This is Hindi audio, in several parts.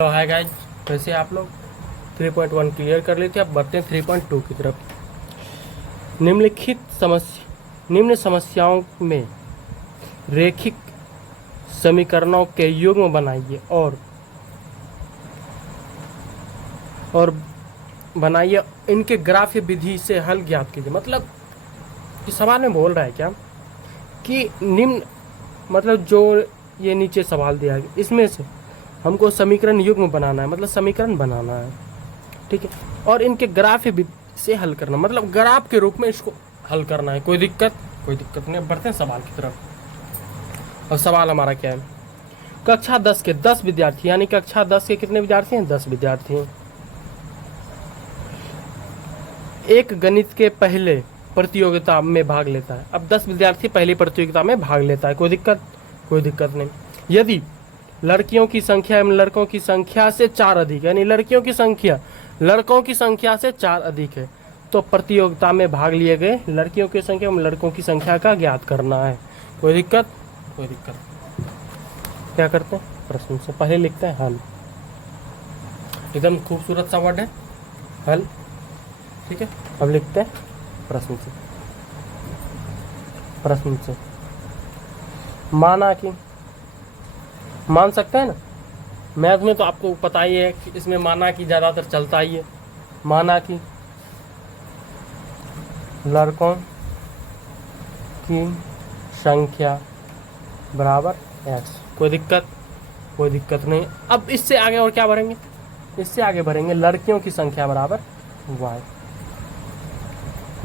तो हाय गाइज, वैसे आप लोग 3.1 क्लियर कर लेते हैं। अब बढ़ते हैं 3.2 की तरफ। निम्न समस्याओं में रैखिक समीकरणों के युग्म बनाइए और बनाइए इनके ग्राफ्य विधि से हल ज्ञात कीजिए। मतलब इस सवाल में बोल रहा है क्या कि निम्न मतलब जो ये नीचे सवाल दिया है इसमें से हमको समीकरण युग्म बनाना है, मतलब समीकरण बनाना है, ठीक है। और इनके ग्राफ से हल करना, मतलब ग्राफ के रूप में इसको हल करना है। कोई दिक्कत नहीं। बढ़ते हैं सवाल की तरफ। और सवाल हमारा क्या है, कक्षा 10 के 10 विद्यार्थी, यानी कक्षा 10 के कितने विद्यार्थी हैं? 10 विद्यार्थी हैं। एक गणित के पहले प्रतियोगिता में भाग लेता है। अब 10 विद्यार्थी पहली प्रतियोगिता में भाग लेता है। कोई दिक्कत नहीं। यदि लड़कियों की संख्या एवं लड़कों की संख्या से 4 अधिक, यानी लड़कियों की संख्या लड़कों की संख्या से 4 अधिक है, तो प्रतियोगिता में भाग लिए गए लड़कियों की संख्या एवं लड़कों की संख्या का ज्ञात करना है। कोई दिक्कत। क्या करते हैं, प्रश्न से पहले लिखते हैं हल। एकदम खूबसूरत सा वर्ड है हल, ठीक है। अब लिखते हैं प्रश्न से। माना कि, मान सकते हैं ना, मैथ में तो आपको पता ही है कि इसमें माना कि ज़्यादातर चलता ही है। माना कि लड़कों की संख्या बराबर x। कोई दिक्कत नहीं। अब इससे आगे और क्या भरेंगे? इससे आगे भरेंगे लड़कियों की संख्या बराबर y।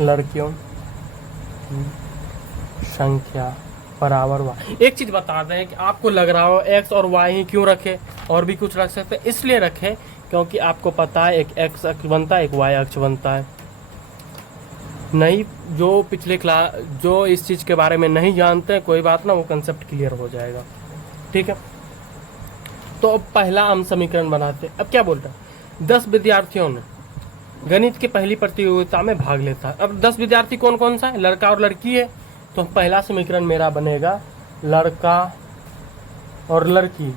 लड़कियों की संख्या बराबर y। एक चीज बता दें कि आपको लग रहा हो x और y ही क्यों रखे, और भी कुछ रख सकते हैं। इसलिए रखे क्योंकि आपको पता है एक x अक्ष बनता है, एक y अक्ष बनता है। नहीं, जो पिछले क्लास जो इस चीज के बारे में नहीं जानते कोई बात ना, वो कंसेप्ट क्लियर हो जाएगा, ठीक है। तो अब पहला हम समीकरण बनाते हैं। अब क्या बोलता है, 10 विद्यार्थियों ने गणित की पहली प्रतियोगिता में भाग लेता है। अब 10 विद्यार्थी कौन कौन सा है? लड़का और लड़की है। तो पहला समीकरण मेरा बनेगा लड़का और लड़की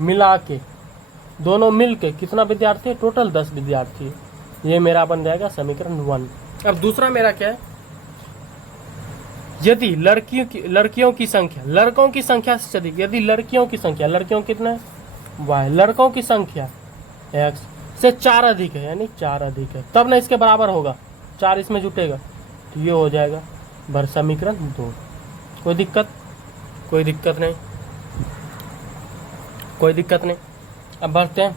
मिला के, दोनों मिल के कितना विद्यार्थी है? टोटल 10 विद्यार्थी। ये मेरा बन जाएगा समीकरण 1। अब दूसरा मेरा क्या है, यदि लड़कियों की संख्या लड़कों की संख्या से अधिक, यदि लड़कियों कितना है? y। लड़कों की संख्या x से 4 अधिक है, यानी 4 अधिक है, तब ना इसके बराबर होगा, 4 इसमें जुटेगा, तो ये हो जाएगा भर समीकरण 2। कोई दिक्कत नहीं। अब बढ़ते हैं,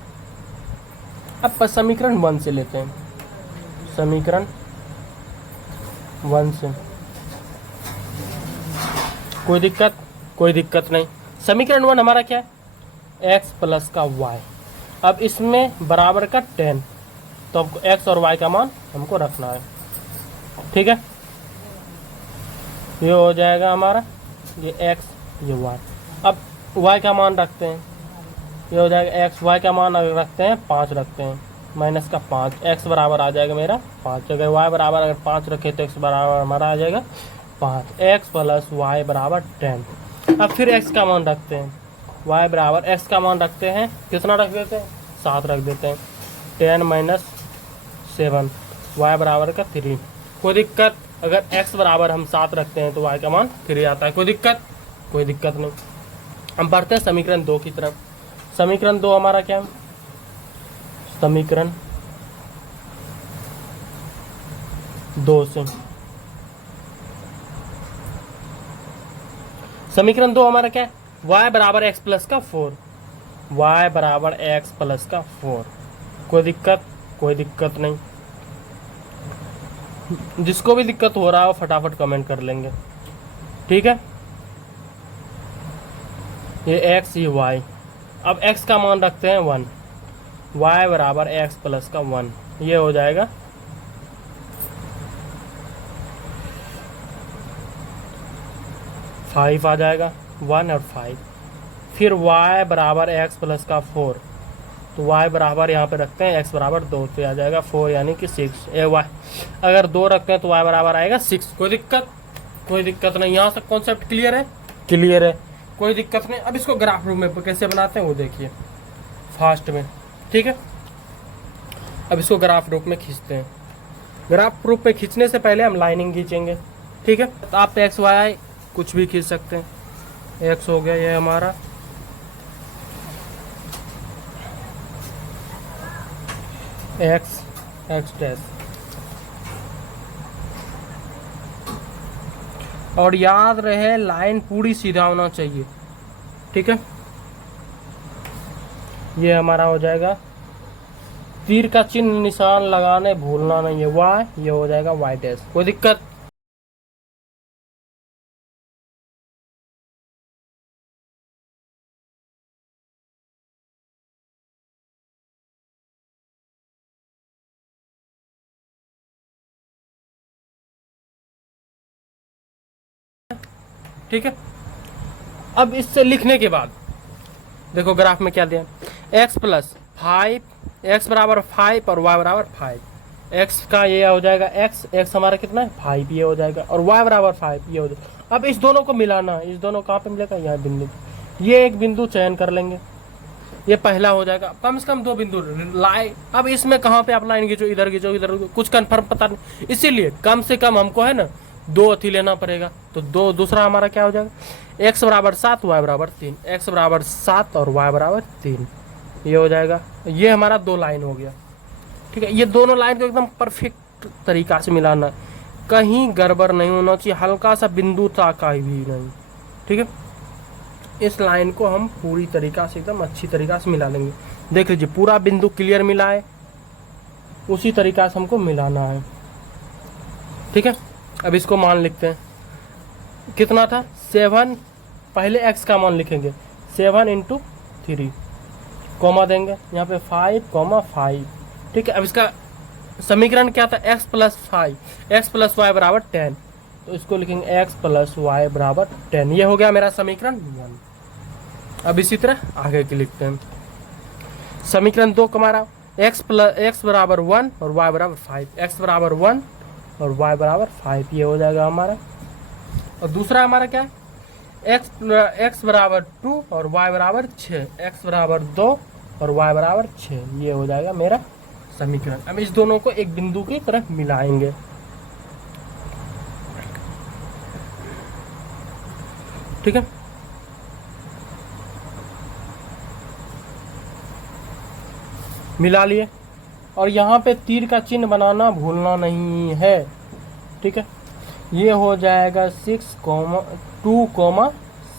अब समीकरण 1 से लेते हैं। समीकरण 1 से कोई दिक्कत नहीं। समीकरण 1 हमारा क्या है? x प्लस का y। अब इसमें बराबर का 10, तो हमको x और y का मान हमको रखना है, ठीक है। ये हो जाएगा हमारा, ये x ये y। अब y का मान रखते हैं, ये हो जाएगा x। y का मान अगर रखते हैं 5 रखते हैं, माइनस का 5, x बराबर आ जाएगा मेरा 5। अगर y बराबर अगर 5 रखे तो x बराबर हमारा आ जाएगा 5। x प्लस y बराबर 10। अब फिर x का मान रखते हैं, y बराबर x का मान रखते हैं, कितना रख देते हैं? 7 रख देते हैं। 10 माइनस 7, y बराबर का 3। कोई दिक्कत, अगर x बराबर हम 7 रखते हैं तो y का मान 3 आता है। कोई दिक्कत नहीं। हम बढ़ते हैं समीकरण 2 की तरफ। समीकरण 2 हमारा क्या है? समीकरण 2 से समीकरण 2 हमारा क्या है? y बराबर x प्लस का 4। y बराबर x प्लस का 4। कोई दिक्कत नहीं। जिसको भी दिक्कत हो रहा है वो फटाफट कमेंट कर लेंगे, ठीक है। ये x ये y। अब x का मान रखते हैं 1, y बराबर x प्लस का 1। ये हो जाएगा 5 आ जाएगा, 1 और 5। फिर y बराबर x प्लस का 4, तो y बराबर यहाँ पे रखते हैं x बराबर 2, तो आ जाएगा 4 यानी कि 6। y अगर 2 रखते हैं तो y बराबर आएगा 6। कोई दिक्कत नहीं। यहाँ से कॉन्सेप्ट क्लियर है। कोई दिक्कत नहीं। अब इसको ग्राफ रूप में कैसे बनाते हैं वो देखिए फास्ट में। ठीक है, अब इसको ग्राफ रूप में खींचते हैं। ग्राफ रूप में खींचने से पहले हम लाइनिंग खींचेंगे, ठीक है। तो आप एक्स वाई कुछ भी खींच सकते हैं। एक्स हो गया ये हमारा, एक्स एक्स डैश, और याद रहे लाइन पूरी सीधा होना चाहिए, ठीक है। ये हमारा हो जाएगा, तीर का चिन्ह निशान लगाने भूलना नहीं है, वाई, ये हो जाएगा वाई डैश। कोई दिक्कत? ठीक है, अब इससे लिखने के बाद देखो ग्राफ में क्या दिया, x प्लस 5, एक्स बराबर 5 और y बराबर 5। x का ये हो जाएगा x हमारा कितना है 5, ये हो जाएगा, और y बराबर 5 ये हो जाएगा। अब इस दोनों को मिलाना है, इस दोनों कहाँ पे मिलेगा, यहाँ बिंदु, ये एक बिंदु चयन कर लेंगे, ये पहला हो जाएगा। कम से कम 2 बिंदु लाए। अब इसमें कहाँ पे आप लाइन खींचो, इधर खींचो, इधर, कुछ कन्फर्म पता नहीं, इसीलिए कम से कम हमको है ना 2 अथी लेना पड़ेगा। तो दूसरा हमारा क्या हो जाएगा, x बराबर 7 y बराबर 3, x बराबर 7 और y बराबर 3, ये हो जाएगा। ये हमारा 2 लाइन हो गया, ठीक है। ये दोनों लाइन को एकदम परफेक्ट तरीका से मिलाना, कहीं गड़बड़ नहीं होना चाहिए, हल्का सा बिंदु था कहीं भी नहीं, ठीक है। इस लाइन को हम पूरी तरीका से एकदम अच्छी तरीका से मिला लेंगे। देख लीजिए पूरा बिंदु क्लियर मिला है, उसी तरीका से हमको मिलाना है, ठीक है। अब इसको मान लिखते हैं, कितना था 7, पहले x का मान लिखेंगे 7 × 3, कॉमा देंगे यहाँ पे 5, ठीक है। अब इसका समीकरण क्या था, x plus 5, x plus Y बराबर 10, तो इसको लिखेंगे x प्लस वाई बराबर 10, ये हो गया मेरा समीकरण 1। अब इसी तरह आगे के लिखते हैं, समीकरण 2 हमारा x बराबर 1 और y बराबर 5, x बराबर 1 और y बराबर 5, ये हो जाएगा हमारा। और दूसरा हमारा क्या है, x बराबर 2 और y बराबर 6, x बराबर 2 और y बराबर 6, ये हो जाएगा मेरा समीकरण। अब इस दोनों को एक बिंदु की तरफ मिलाएंगे, ठीक है। मिला लिए, और यहाँ पे तीर का चिन्ह बनाना भूलना नहीं है, ठीक है। ये हो जाएगा 2,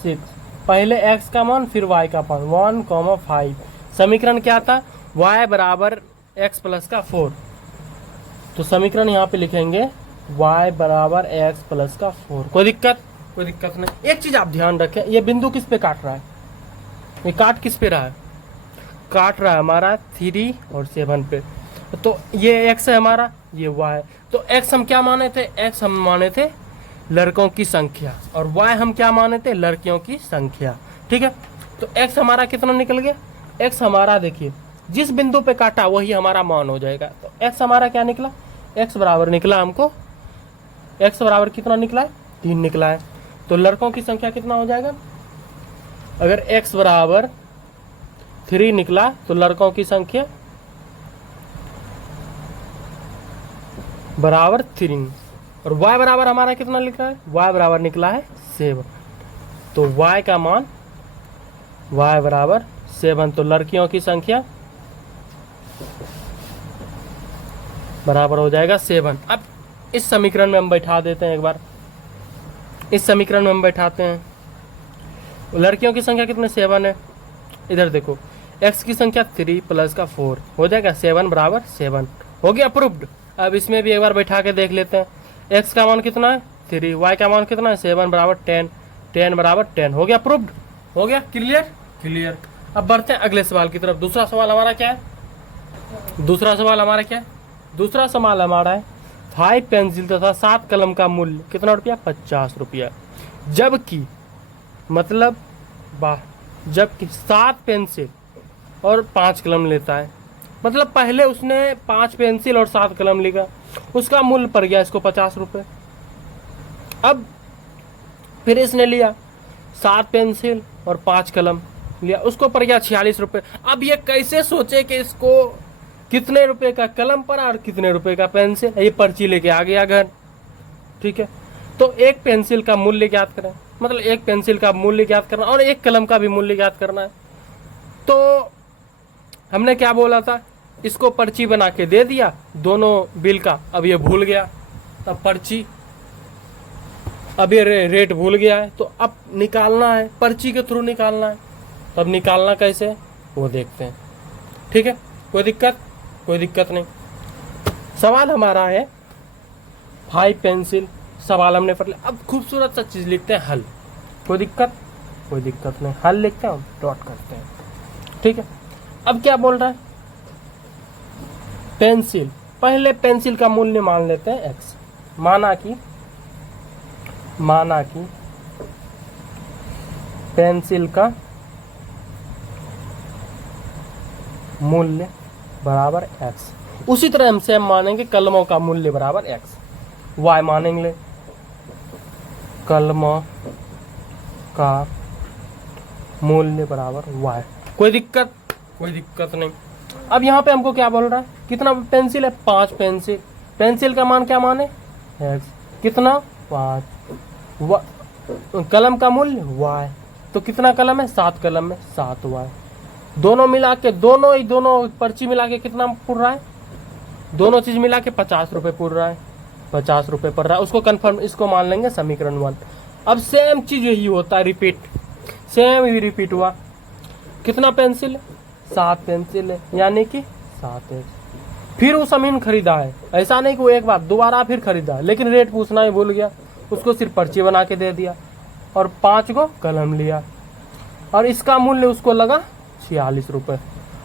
6, पहले x का मान फिर y का मान 1, 5। समीकरण क्या था, y बराबर x प्लस का 4, तो समीकरण यहाँ पे लिखेंगे y बराबर x प्लस का 4। कोई दिक्कत? कोई दिक्कत नहीं। एक चीज आप ध्यान रखें, ये बिंदु किस पे काट रहा है, ये काट किस पे रहा है, काट रहा है हमारा 3 और 7 पे। तो ये x है हमारा, ये y है। तो x हम क्या माने थे, x हम माने थे लड़कों की संख्या, और y हम क्या माने थे, लड़कियों की संख्या, ठीक है। तो x हमारा कितना निकल गया, x हमारा देखिए जिस बिंदु पे काटा वही हमारा मान हो जाएगा। तो x हमारा क्या निकला, x बराबर निकला हमको, x बराबर कितना निकला है, 3 निकला है। तो लड़कों की संख्या कितना हो जाएगा, अगर x बराबर 3 निकला तो लड़कों की संख्या बराबर 3, और y बराबर हमारा कितना लिखा है, y बराबर निकला है 7। तो y का मान y बराबर 7, तो लड़कियों की संख्या बराबर हो जाएगा 7। अब इस समीकरण में हम बैठा देते हैं, एक बार इस समीकरण में हम बैठाते हैं, लड़कियों की संख्या कितने 7 है, इधर देखो x की संख्या 3 प्लस का 4 हो जाएगा 7 बराबर 7, हो गया अप्रूव्ड। अब इसमें भी एक बार बैठा के देख लेते हैं, x का मान कितना है 3, y का मान कितना है 7 बराबर 10, 10 बराबर 10, हो गया अप्रूव्ड, हो गया क्लियर क्लियर। अब बढ़ते हैं अगले सवाल की तरफ। दूसरा सवाल हमारा क्या है, दूसरा सवाल हमारा क्या है, दूसरा सवाल हमारा है 5 पेंसिल तथा 7 कलम का मूल्य कितना रुपया, 50 रुपया। जबकि मतलब जबकि 7 पेंसिल और 5 कलम लेता है, मतलब पहले उसने 5 पेंसिल और 7 कलम लिखा, उसका मूल्य पड़ गया इसको 50 रुपये। अब फिर इसने लिया 7 पेंसिल और 5 कलम, लिया, उसको पड़ गया 46 रुपये। अब ये कैसे सोचे कि इसको कितने रुपए का कलम पड़ा और कितने रुपए का पेंसिल, ये पर्ची लेके आ गया घर। ठीक है, तो एक पेंसिल का मूल्य ज्ञात करें, मतलब एक पेंसिल का मूल्य ज्ञात करना और एक कलम का भी मूल्य ज्ञात करना है। तो हमने क्या बोला था, इसको पर्ची बना के दे दिया दोनों बिल का, अब ये भूल गया, तब पर्ची, अब ये रेट भूल गया है, तो अब निकालना है, पर्ची के थ्रू निकालना है। तब निकालना कैसे वो देखते हैं। ठीक है, कोई दिक्कत? कोई दिक्कत नहीं। सवाल हमारा है 5 पेंसिल, सवाल हमने पढ़ लिया। अब खूबसूरत सा चीज़ लिखते हैं, हल। कोई दिक्कत? कोई दिक्कत नहीं, हल लिखते हैं, डॉट करते हैं। ठीक है, अब क्या बोल रहा है, पेंसिल, पहले पेंसिल का मूल्य मान लेते हैं x। माना कि पेंसिल का मूल्य बराबर x। उसी तरह हम सेम मानेंगे कलमों का मूल्य बराबर x। y मानेंगे कलमों का मूल्य बराबर y। कोई दिक्कत? कोई दिक्कत नहीं। अब यहाँ पे हमको क्या बोल रहा है, कितना पेंसिल है, 5 पेंसिल। पेंसिल का मान क्या माने, x, कितना 5, कलम का मूल्य y, तो कितना कलम है, 7 कलम है, 7y। दोनों मिला के, दोनों पर्ची मिला के कितना पुर रहा है, दोनों चीज मिला के 50 रुपये पुर रहा है, 50 रुपये पड़ रहा है। उसको कंफर्म, इसको मान लेंगे समीकरण 1। अब सेम चीज यही होता है, रिपीट, सेम ही रिपीट हुआ। कितना पेंसिल है, 7 पेंसिल है, यानी कि 7x। फिर वो सामान खरीदा है, ऐसा नहीं कि वो एक बार दोबारा फिर खरीदा है, लेकिन रेट पूछना ही भूल गया, उसको सिर्फ पर्ची बना के दे दिया और 5 को कलम लिया और इसका मूल्य उसको लगा 46 रुपये।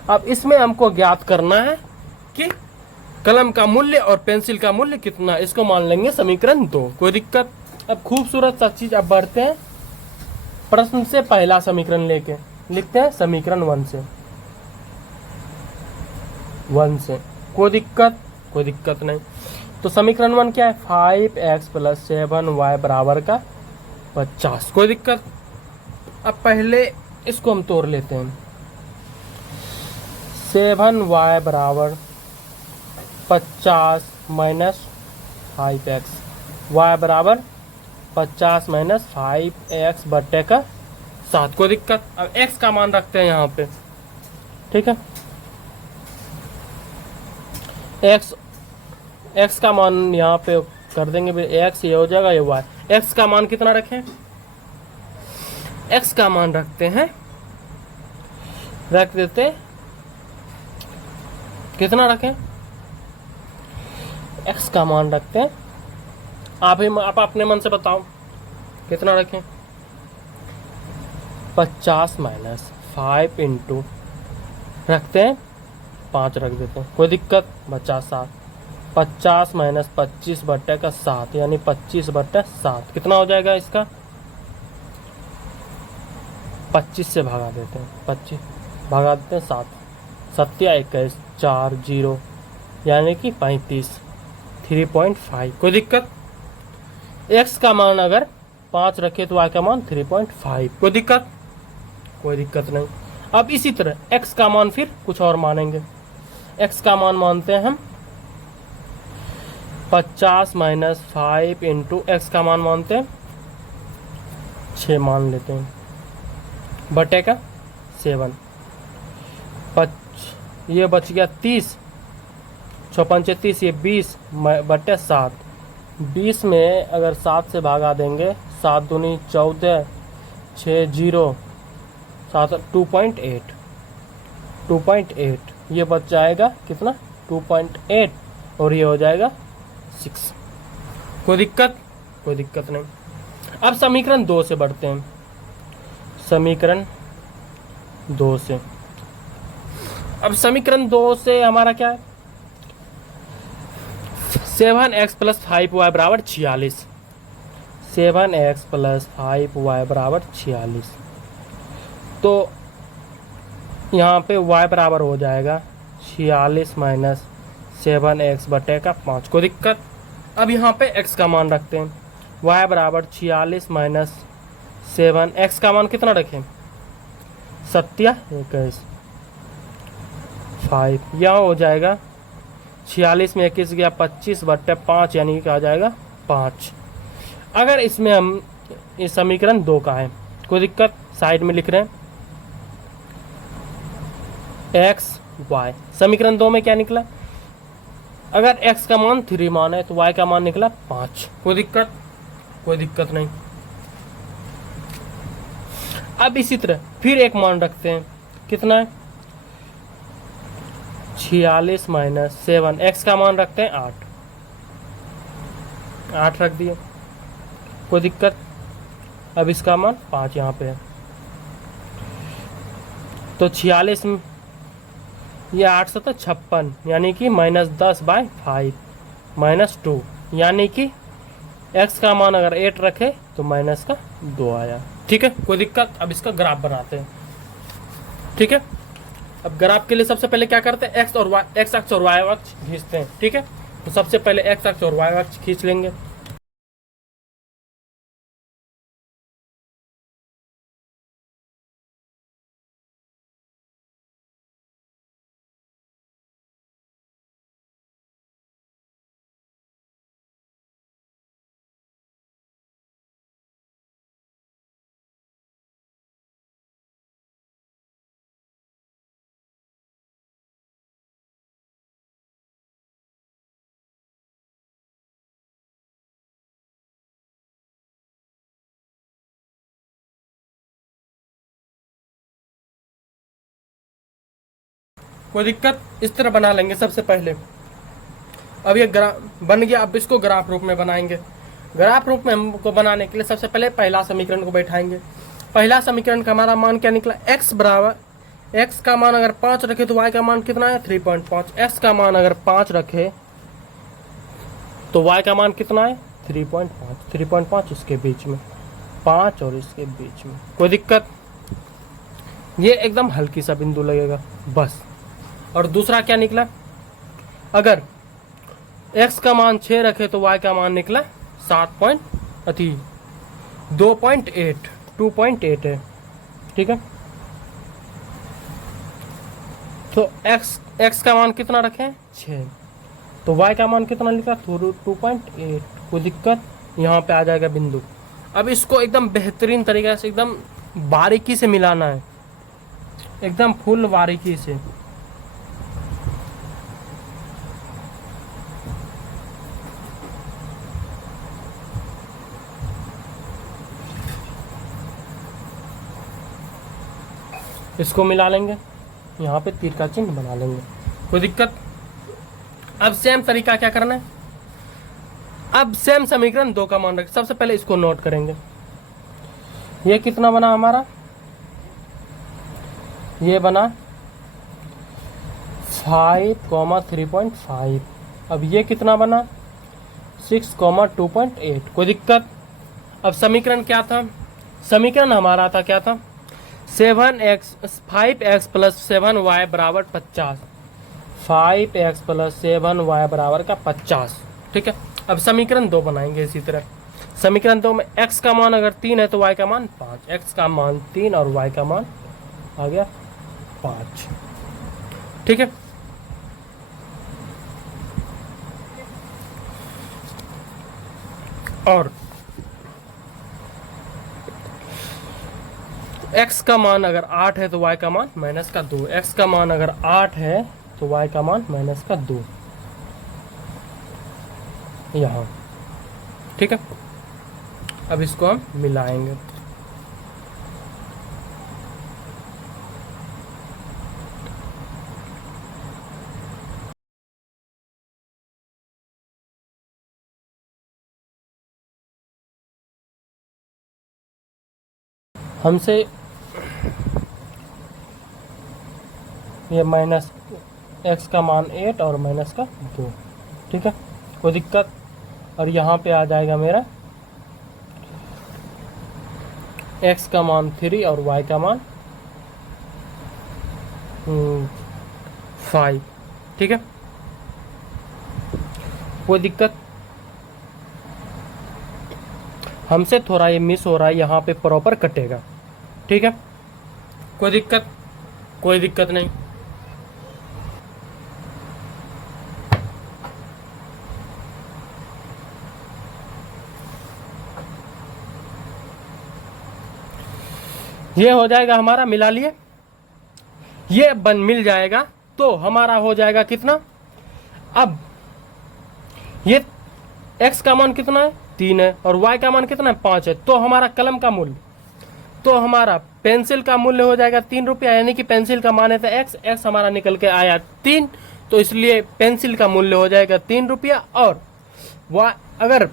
अब इसमें हमको ज्ञात करना है कि कलम का मूल्य और पेंसिल का मूल्य कितना, इसको मान लेंगे समीकरण 2। कोई दिक्कत? अब खूबसूरत सा चीज, अब बढ़ते हैं प्रश्न से पहला समीकरण लेके, लिखते हैं समीकरण 1 से। कोई दिक्कत? कोई दिक्कत नहीं। तो समीकरण 1 क्या है, 5x + 7y बराबर का 50। कोई दिक्कत? अब पहले इसको हम तोड़ लेते हैं। 7y बराबर 50 - 5x, y बराबर 50 - 5x बटे का 7। कोई दिक्कत? अब x का मान रखते हैं यहाँ पे। ठीक है, x का मान यहाँ पे कर देंगे, x ये हो जाएगा, ये y। x का मान कितना रखें, x का मान रखते हैं, रख देते, कितना रखें, x का मान रखते हैं, आप अपने मन से बताओ कितना रखें, 50 - 5 इंटू रखते हैं 5 रख देते हैं। कोई दिक्कत? बचा 7। 50 - 25 बटे का 7, यानी 25 बटे 7 कितना हो जाएगा, इसका 25 से भगा देते हैं, 25 भगा देते हैं 7, 7 × 21 4 0, यानी कि 35, 3.5। कोई दिक्कत? x का मान अगर 5 रखे तो y का मान 3.5। कोई दिक्कत? कोई दिक्कत नहीं। अब इसी तरह x का मान फिर कुछ और मानेंगे। x का मान मानते हैं हम 50 - 5 इंटू x का मान मानते हैं 6 मान लेते हैं, बटे का 7, ये बच गया 30, 6 × 5 = 30, ये 20 बटे 7। 20 में अगर 7 से भागा देंगे, 7 दूनी 14, 6 0, 7 2.8, ये बच जाएगा कितना, 2.8, और ये हो जाएगा 6। कोई दिक्कत? कोई दिक्कत नहीं। अब समीकरण 2 से बढ़ते हैं, समीकरण 2 से। अब समीकरण 2 से हमारा क्या है, 7x + 5y बराबर 46। 7x + 5y बराबर 46। तो यहाँ पे y बराबर हो जाएगा 46 - 7x बटे का 5। कोई दिक्कत? अब यहाँ पे x का मान रखते हैं, y बराबर 46 - 7, x का मान कितना रखें, सत्या 21 5, यहाँ हो जाएगा 46 में 21 गया 25/5, यानी क्या आ जाएगा 5। अगर इसमें हम इस समीकरण 2 का है, कोई दिक्कत, साइड में लिख रहे हैं एक्स वाई। समीकरण 2 में क्या निकला, अगर x का मान 3 मान है तो y का मान निकला 5। कोई दिक्कत, कोई दिक्कत नहीं। अब इसी तरह फिर एक मान रखते हैं, कितना है 46 माइनस 7, x का मान रखते हैं 8 रख दिए, कोई दिक्कत। अब इसका मान 5 यहाँ पे है, तो 46 में ये 8 7 56, यानी कि -10/5 -2, यानी कि x का मान अगर 8 रखे तो माइनस का 2 आया। ठीक है, कोई दिक्कत। अब इसका ग्राफ बनाते हैं। ठीक है, अब ग्राफ के लिए सबसे पहले क्या करते हैं, x अक्ष और y अक्ष खींचते हैं। ठीक है, तो सबसे पहले x अक्ष और y अक्ष खींच लेंगे। कोई दिक्कत, इस तरह बना लेंगे सबसे पहले। अब ये ग्राफ बन गया, अब इसको ग्राफ रूप में बनाएंगे। ग्राफ रूप में हमको बनाने के लिए सबसे पहले पहला समीकरण को बैठाएंगे। पहला समीकरण का हमारा मान क्या निकला, x बराबर, x का मान अगर 5 रखे तो y का मान कितना है 3.5। x का मान अगर 5 रखे तो y का मान कितना है 3.5। 3.5 इसके बीच में, 5 और इसके बीच में, कोई दिक्कत। ये एकदम हल्की सा बिंदु लगेगा बस। और दूसरा क्या निकला, अगर x का मान 6 रखे तो y का मान निकला 2.8 है। ठीक है, तो x का मान कितना रखें 6, तो y का मान कितना लिखा 2.8। कोई दिक्कत, यहाँ पे आ जाएगा बिंदु। अब इसको एकदम बेहतरीन तरीके से, एकदम बारीकी से मिलाना है, एकदम फुल बारीकी से। इसको मिला लेंगे, यहाँ पे तीर का चिन्ह बना लेंगे, कोई दिक्कत। अब सेम तरीका क्या करना है, अब सेम समीकरण 2 का मान रखें। सबसे पहले इसको नोट करेंगे। ये कितना बना हमारा, ये बना 5,3.5। अब ये कितना बना 6,2.8। कोई दिक्कत। अब समीकरण क्या था, समीकरण हमारा था क्या था 5x + 7y बराबर 50। 5x + 7y बराबर का 50। ठीक है, अब समीकरण 2 बनाएंगे इसी तरह। समीकरण 2 में x का मान अगर 3 है तो y का मान 5। x का मान 3 और y का मान आ गया 5। ठीक है, और x का मान अगर 8 है तो y का मान -2। x का मान अगर 8 है तो y का मान -2 यहाँ। ठीक है, अब इसको हम मिलाएंगे। हमसे ये -x का मान 8 और -2। ठीक है, कोई दिक्कत। और यहाँ पे आ जाएगा मेरा x का मान 3 और y का मान 5। ठीक है, कोई दिक्कत। हमसे थोड़ा ये मिस हो रहा है, यहाँ पे प्रॉपर कटेगा। ठीक है, कोई दिक्कत? कोई दिक्कत नहीं। ये हो जाएगा हमारा, मिला लिए, ये बन मिल जाएगा तो हमारा हो जाएगा कितना। अब ये x का मान कितना है 3 है और y का मान कितना है 5 है, तो हमारा कलम का मूल्य, तो हमारा पेंसिल का मूल्य हो जाएगा 3 रुपया, यानी कि पेंसिल का मान है था x हमारा निकल के आया 3, तो इसलिए पेंसिल का मूल्य हो जाएगा 3 रुपया। और अगर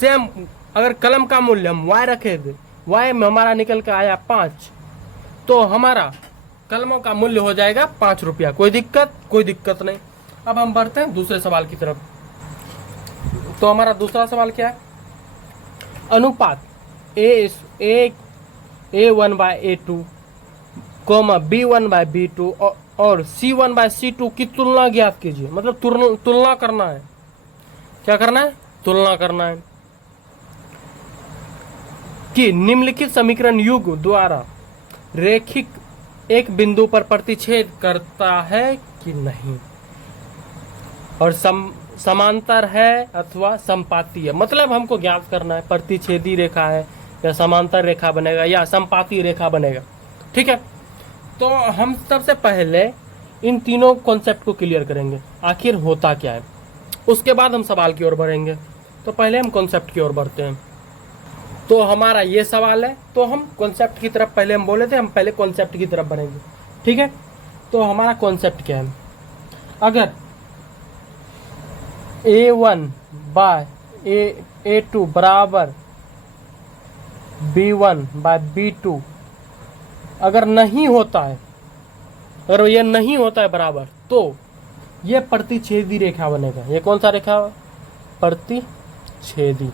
सेम अगर कलम का मूल्य हम y रखे थे, y में हमारा निकल के आया 5, तो हमारा कलमों का मूल्य हो जाएगा 5 रुपया। कोई दिक्कत? कोई दिक्कत नहीं। अब हम बढ़ते हैं दूसरे सवाल की तरफ। तो हमारा दूसरा सवाल क्या है? अनुपात A1/A2, B1/B2 और C1/C2 की तुलना ज्ञात कीजिए। मतलब तुलना करना है। क्या करना है? तुलना करना है कि निम्नलिखित समीकरण युग द्वारा रेखिक एक बिंदु पर प्रतिच्छेद करता है कि नहीं, और समांतर है अथवा संपाती है। मतलब हमको ज्ञात करना है प्रतिच्छेदी रेखा है या समांतर रेखा बनेगा या संपाती रेखा बनेगा। ठीक है, तो हम सबसे पहले इन तीनों कॉन्सेप्ट को क्लियर करेंगे, आखिर होता क्या है, उसके बाद हम सवाल की ओर बढ़ेंगे। तो पहले हम कॉन्सेप्ट की ओर बढ़ते हैं। तो हमारा ये सवाल है, तो हम कॉन्सेप्ट की तरफ पहले हम बोले थे, हम पहले कॉन्सेप्ट की तरफ बढ़ेंगे। ठीक है, तो हमारा कॉन्सेप्ट क्या है? अगर A1/A2 बराबर B1/B2 अगर नहीं होता है, अगर ये नहीं होता है बराबर, तो ये प्रतिच्छेदी रेखा बनेगा। ये कौन सा रेखा? प्रतिच्छेदी,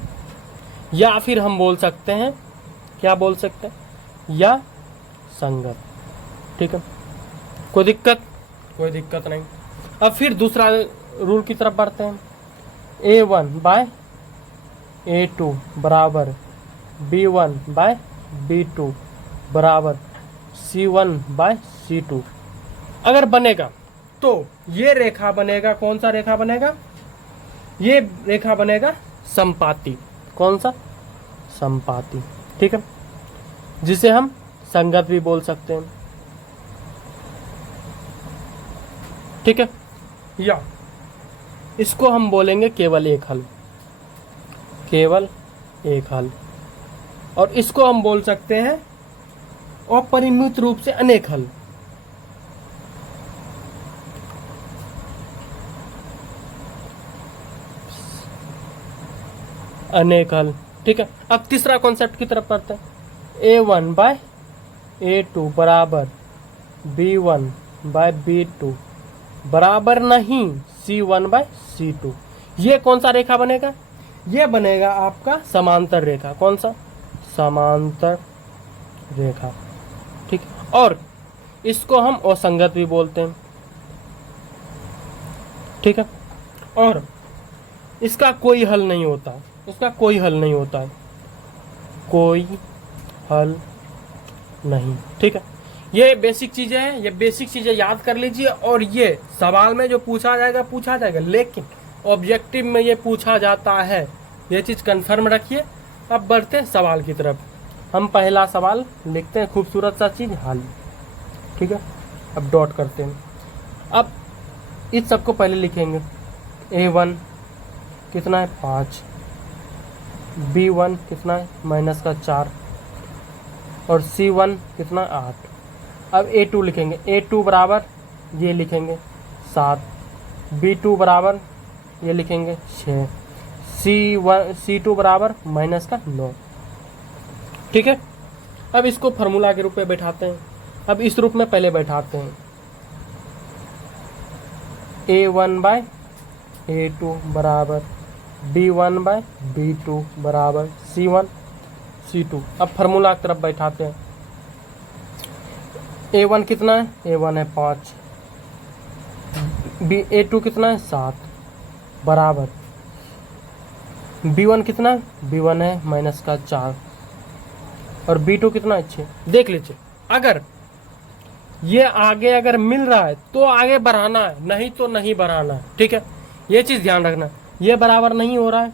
या फिर हम बोल सकते हैं, क्या बोल सकते हैं, या संगत। ठीक है, कोई दिक्कत? कोई दिक्कत नहीं। अब फिर दूसरा रूल की तरफ बढ़ते हैं। A1/A2 बराबर B1/B2 बराबर C1/C2 अगर बनेगा तो ये रेखा बनेगा, कौन सा रेखा बनेगा? ये रेखा बनेगा संपाती। कौन सा? संपाती। ठीक है, जिसे हम संगत भी बोल सकते हैं। ठीक है, या इसको हम बोलेंगे केवल एक हल, केवल एक हल। और इसको हम बोल सकते हैं अपरिमित रूप से अनेक हल। अनेक हल। ठीक है, अब तीसरा कॉन्सेप्ट की तरफ बढ़ते हैं। A1/A2 बराबर B1/B2 बराबर नहीं C1/C2। ये कौन सा रेखा बनेगा? ये बनेगा आपका समांतर रेखा। कौन सा? समांतर रेखा। ठीक, और इसको हम असंगत भी बोलते हैं। ठीक है, और इसका कोई हल नहीं होता, इसका कोई हल नहीं होता है, कोई हल नहीं। ठीक है, ये बेसिक चीजें हैं, ये बेसिक चीजें याद कर लीजिए, और ये सवाल में जो पूछा जाएगा, लेकिन ऑब्जेक्टिव में ये पूछा जाता है, ये चीज कंफर्म रखिए। अब बढ़ते हैं सवाल की तरफ। हम पहला सवाल लिखते हैं, खूबसूरत सा चीज हाल। ठीक है, अब डॉट करते हैं। अब इस सबको पहले लिखेंगे। A1 कितना है? 5। B1 कितना है? -4। और C1 कितना? 8। अब A2 लिखेंगे। A2 बराबर ये लिखेंगे 7। B2 बराबर ये लिखेंगे 6। C2 बराबर -9। ठीक है, अब इसको फार्मूला के रूप में बैठाते हैं। अब इस रूप में पहले बैठाते हैं। A1/A2 बराबर B1/B2 बराबर C1/C2। अब फार्मूला की तरफ बैठाते हैं। A1 कितना है? A1 है 5। A2 कितना है? 7 बराबर B1 कितना है? B1 है -4। और B2 कितना है? 6। देख लीजिए, अगर ये आगे अगर मिल रहा है तो आगे बढ़ाना है, नहीं तो नहीं बढ़ाना है। ठीक है, ये चीज़ ध्यान रखना। ये बराबर नहीं हो रहा है,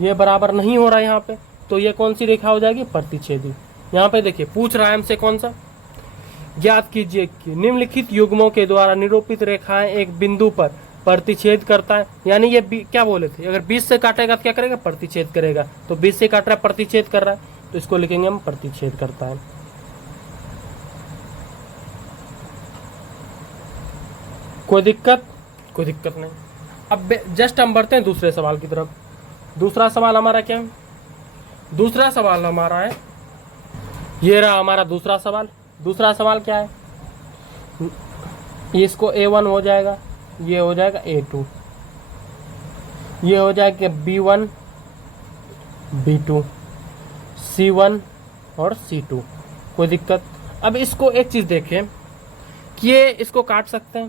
ये बराबर नहीं हो रहा है यहाँ पे, तो ये कौन सी रेखा हो जाएगी? प्रतिच्छेदी। यहाँ पे देखिए पूछ रहा है हमसे कौन सा, ज्ञात कीजिए कि निम्नलिखित युग्मों के द्वारा निरूपित रेखाएं एक बिंदु पर प्रतिच्छेद करता है। यानी ये क्या बोले थे, अगर 20 से काटेगा तो क्या करेगा? प्रतिच्छेद करेगा। तो 20 से काट रहा है, प्रतिच्छेद कर रहा है, तो इसको लिखेंगे हम प्रतिच्छेद करता है। कोई दिक्कत? कोई दिक्कत नहीं। अब जस्ट हम बढ़ते हैं दूसरे सवाल की तरफ। दूसरा सवाल हमारा क्या है? दूसरा सवाल हमारा है, ये रहा हमारा दूसरा सवाल। दूसरा सवाल क्या है? इसको A1 हो जाएगा, ये हो जाएगा A2, ये हो जाएगा B1 B2 C1 और C2। कोई दिक्कत? अब इसको एक चीज़ देखें कि ये इसको काट सकते हैं,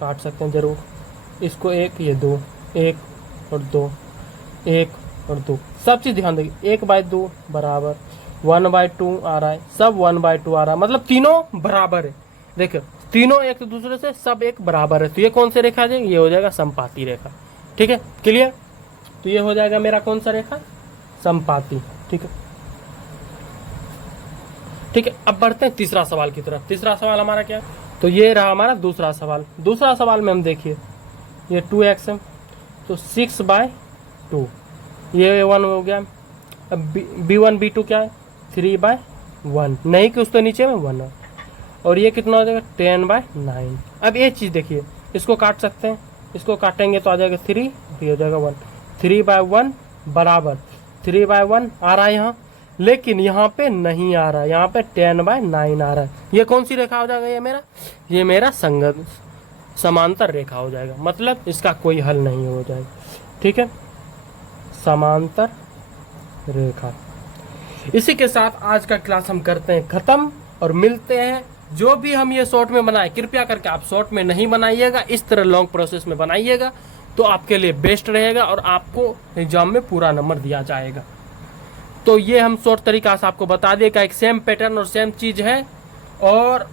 काट सकते हैं ज़रूर। इसको एक, ये दो, एक और दो, एक और दो, सब चीज़ ध्यान देंगे। 1/2 बराबर 1/2 आ रहा है, सब 1/2 आ रहा है, मतलब तीनों बराबर है। देखो तीनों एक दूसरे से सब एक बराबर है, तो ये कौन सी रेखा है? ये हो जाएगा संपाती रेखा। ठीक है, क्लियर? तो ये हो जाएगा मेरा कौन सा रेखा? संपाती। ठीक है, ठीक है। अब बढ़ते हैं तीसरा सवाल की तरफ। तीसरा सवाल हमारा क्या है? तो ये रहा हमारा दूसरा सवाल। दूसरा सवाल में हम देखिए, ये 2x है, तो 6/2, ये 1 हो गया। अब B1 B2 क्या है? 3/1, नहीं कि उसके नीचे में 1 है, और ये कितना हो जाएगा? 10/9। अब ये चीज़ देखिए, इसको काट सकते हैं, इसको काटेंगे तो आ जाएगा 3, ये हो जाएगा 1। 3/1 बराबर 3/1 आ रहा है यहाँ, लेकिन यहाँ पे नहीं आ रहा है, यहाँ पे 10/9 आ रहा है। ये कौन सी रेखा हो जाएगा? ये मेरा संगत समांतर रेखा हो जाएगा, मतलब इसका कोई हल नहीं हो जाएगा। ठीक है, समांतर रेखा। इसी के साथ आज का क्लास हम करते हैं खत्म, और मिलते हैं। जो भी हम ये शॉर्ट में बनाए, कृपया करके आप शॉर्ट में नहीं बनाइएगा, इस तरह लॉन्ग प्रोसेस में बनाइएगा, तो आपके लिए बेस्ट रहेगा और आपको एग्जाम में पूरा नंबर दिया जाएगा। तो ये हम शॉर्ट तरीका से आपको बता दिए कि एक सेम पैटर्न और सेम चीज़ है, और